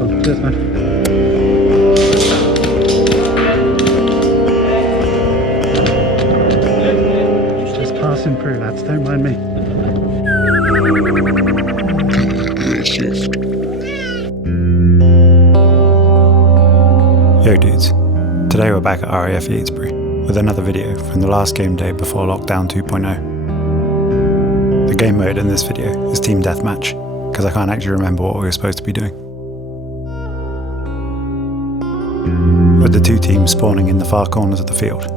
one. Cheers, man. Just passing through, lads. Don't mind me. Yo dudes, today we're back at RAF Eadsbury with another video from the last game day before lockdown 2.0. The game mode in this video is Team Deathmatch, because I can't actually remember what we were supposed to be doing. With the two teams spawning in the far corners of the field,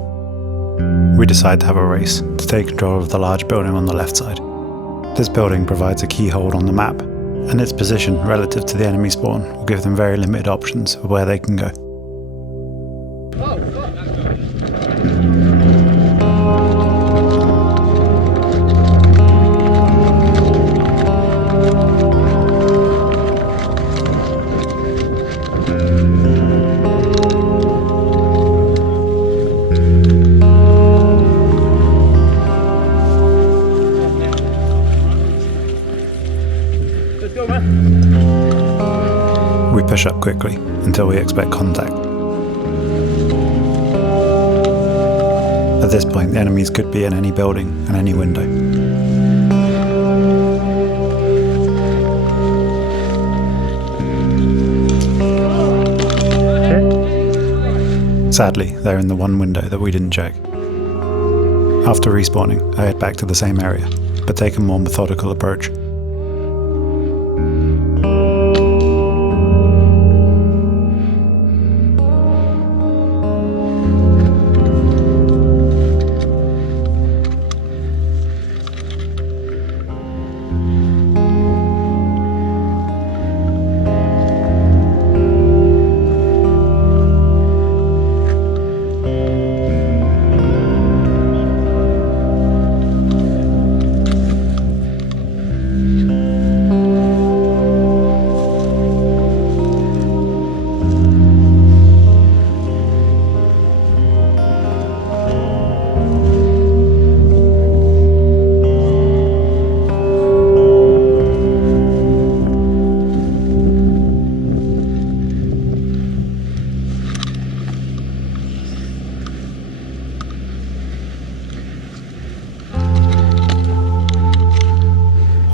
we decide to have a race to take control of the large building on the left side. This building provides a key hold on the map, and its position relative to the enemy spawn will give them very limited options of where they can go. We push up quickly until we expect contact. At this point, the enemies could be in any building and any window. Sadly, they're in the one window that we didn't check. After respawning, I head back to the same area, but take a more methodical approach.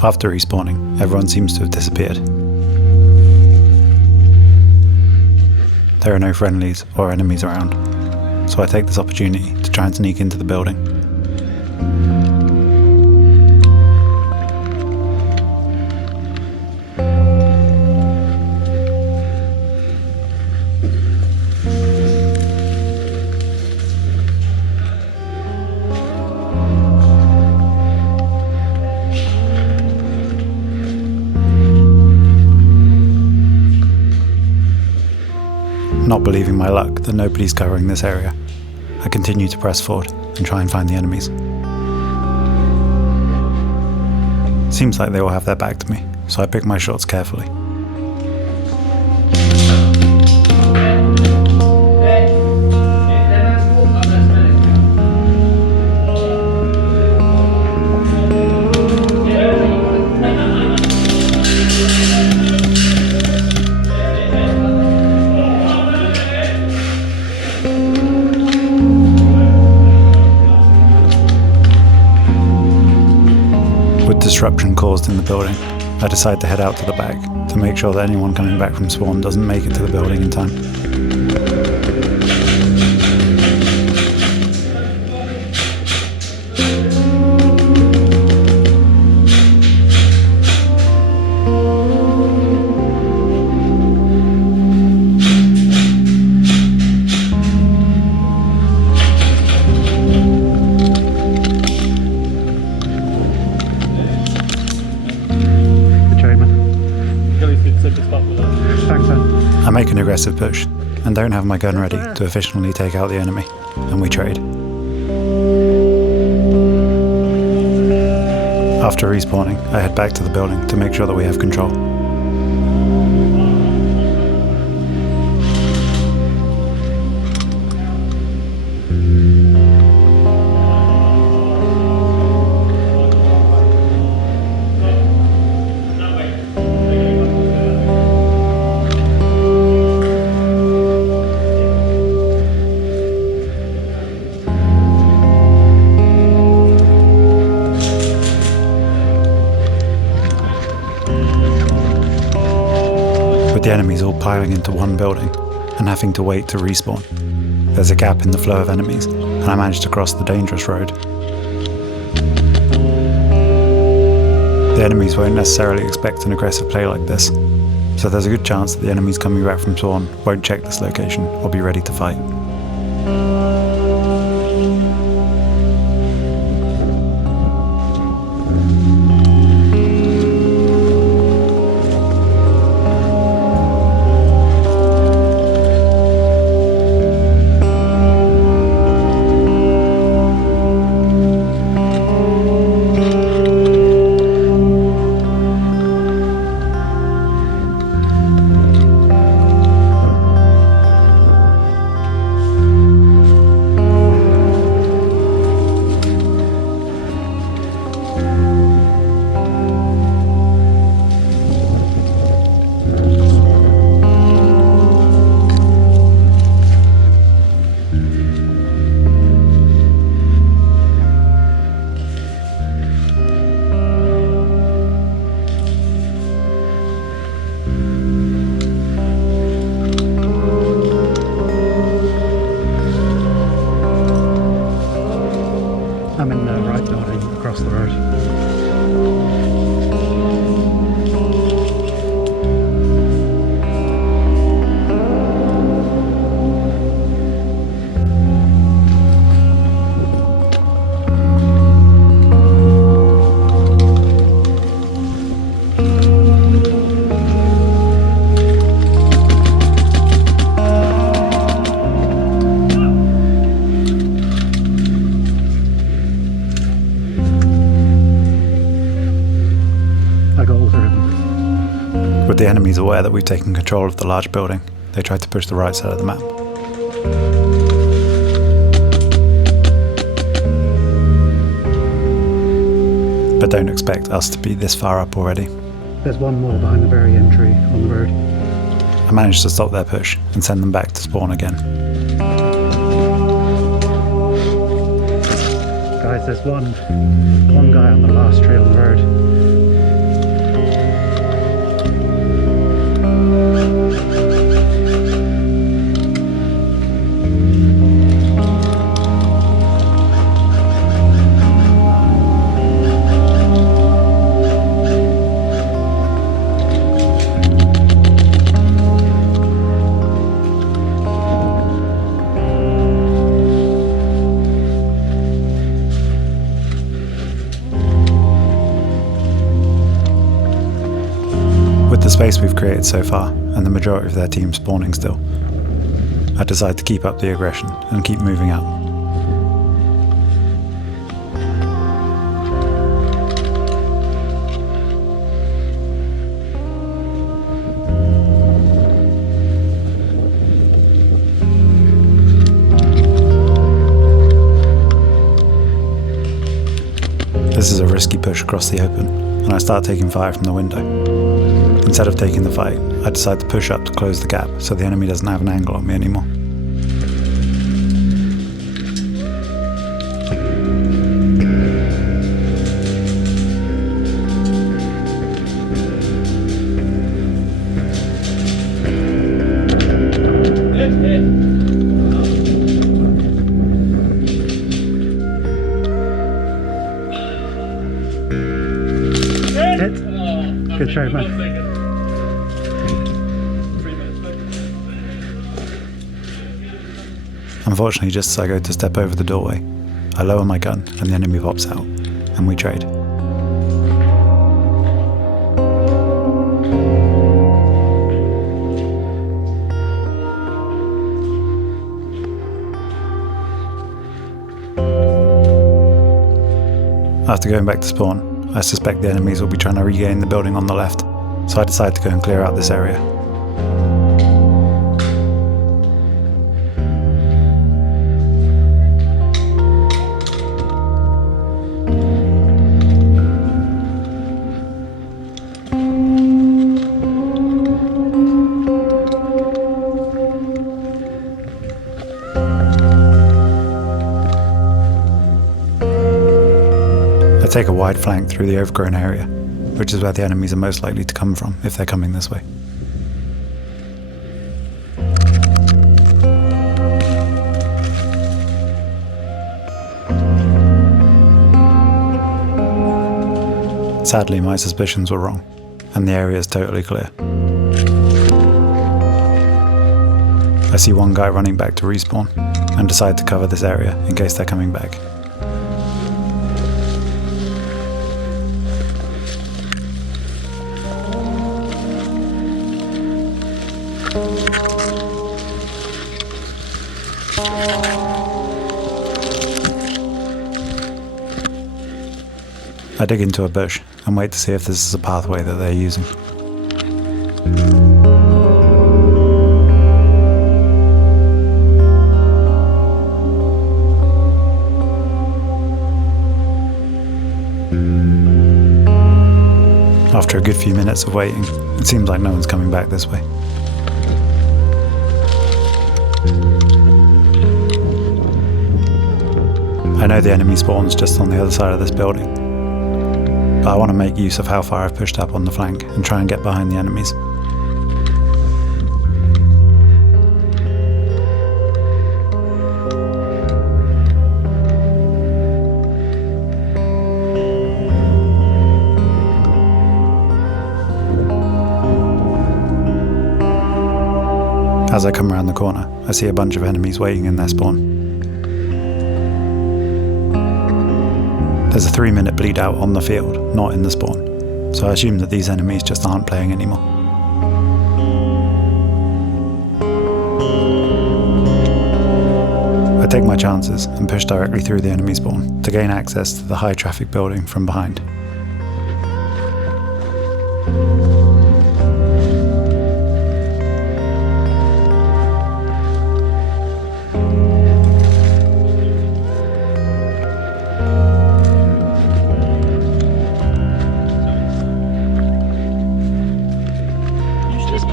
After respawning, everyone seems to have disappeared. There are no friendlies or enemies around, so I take this opportunity to try and sneak into the building. Not believing my luck that nobody's covering this area, I continue to press forward and try and find the enemies. Seems like they all have their back to me, so I pick my shots carefully. Disruption caused in the building, I decide to head out to the back to make sure that anyone coming back from spawn doesn't make it to the building in time. I make an aggressive push, and don't have my gun ready to efficiently take out the enemy, and we trade. After respawning, I head back to the building to make sure that we have control. the enemies all piling into one building and having to wait to respawn. There's a gap in the flow of enemies, and I managed to cross the dangerous road. The enemies won't necessarily expect an aggressive play like this, so there's a good chance that the enemies coming back from spawn won't check this location or be ready to fight. I'm in the right building across the road. With the enemies aware that we've taken control of the large building, they tried to push the right side of the map. But don't expect us to be this far up already. There's one more behind the very entry on the road. I managed to stop their push and send them back to spawn again. Guys, there's one guy on the last tree on the road. With the space we've created so far, and the majority of their team spawning still, I decide to keep up the aggression and keep moving out. This is a risky push across the open, and I start taking fire from the window. Instead of taking the fight, I decide to push up to close the gap so the enemy doesn't have an angle on me anymore. Good try, man. Unfortunately, just as I go to step over the doorway, I lower my gun and the enemy pops out, and we trade. After going back to spawn, I suspect the enemies will be trying to regain the building on the left, so I decide to go and clear out this area. I take a wide flank through the overgrown area, which is where the enemies are most likely to come from if they're coming this way. Sadly, my suspicions were wrong, and the area is totally clear. I see one guy running back to respawn, and decide to cover this area in case they're coming back. I dig into a bush and wait to see if this is a pathway that they're using. After a good few minutes of waiting, it seems like no one's coming back this way. I know the enemy spawn's just on the other side of this building, but I want to make use of how far I've pushed up on the flank and try and get behind the enemies. As I come around the corner, I see a bunch of enemies waiting in their spawn. There's a 3-minute bleed out on the field, not in the spawn, so I assume that these enemies just aren't playing anymore. I take my chances and push directly through the enemy spawn to gain access to the high traffic building from behind.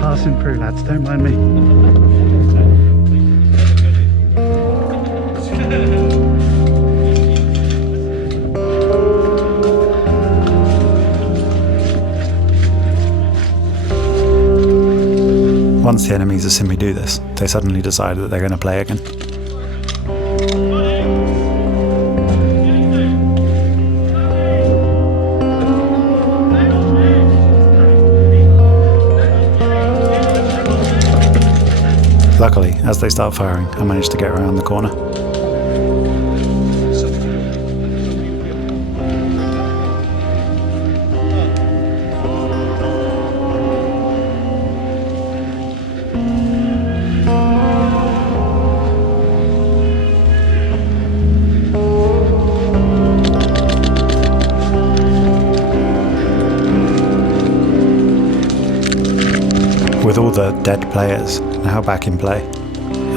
Passing through, lads, don't mind me. Once the enemies have seen me do this, they suddenly decide that they're going to play again. Luckily, as they start firing, I manage to get around the corner. With all the dead players now back in play,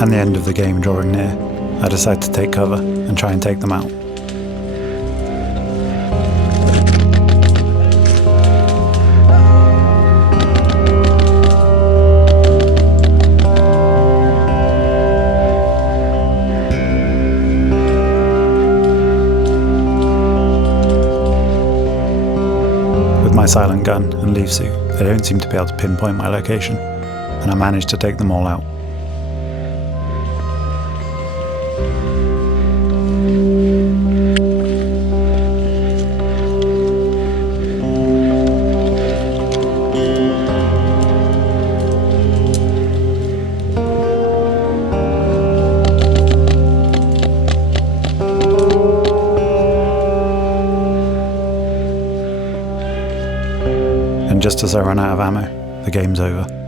and the end of the game drawing near, I decide to take cover and try and take them out. With my silent gun and leaf suit, they don't seem to be able to pinpoint my location, and I manage to take them all out. And just as I run out of ammo, the game's over.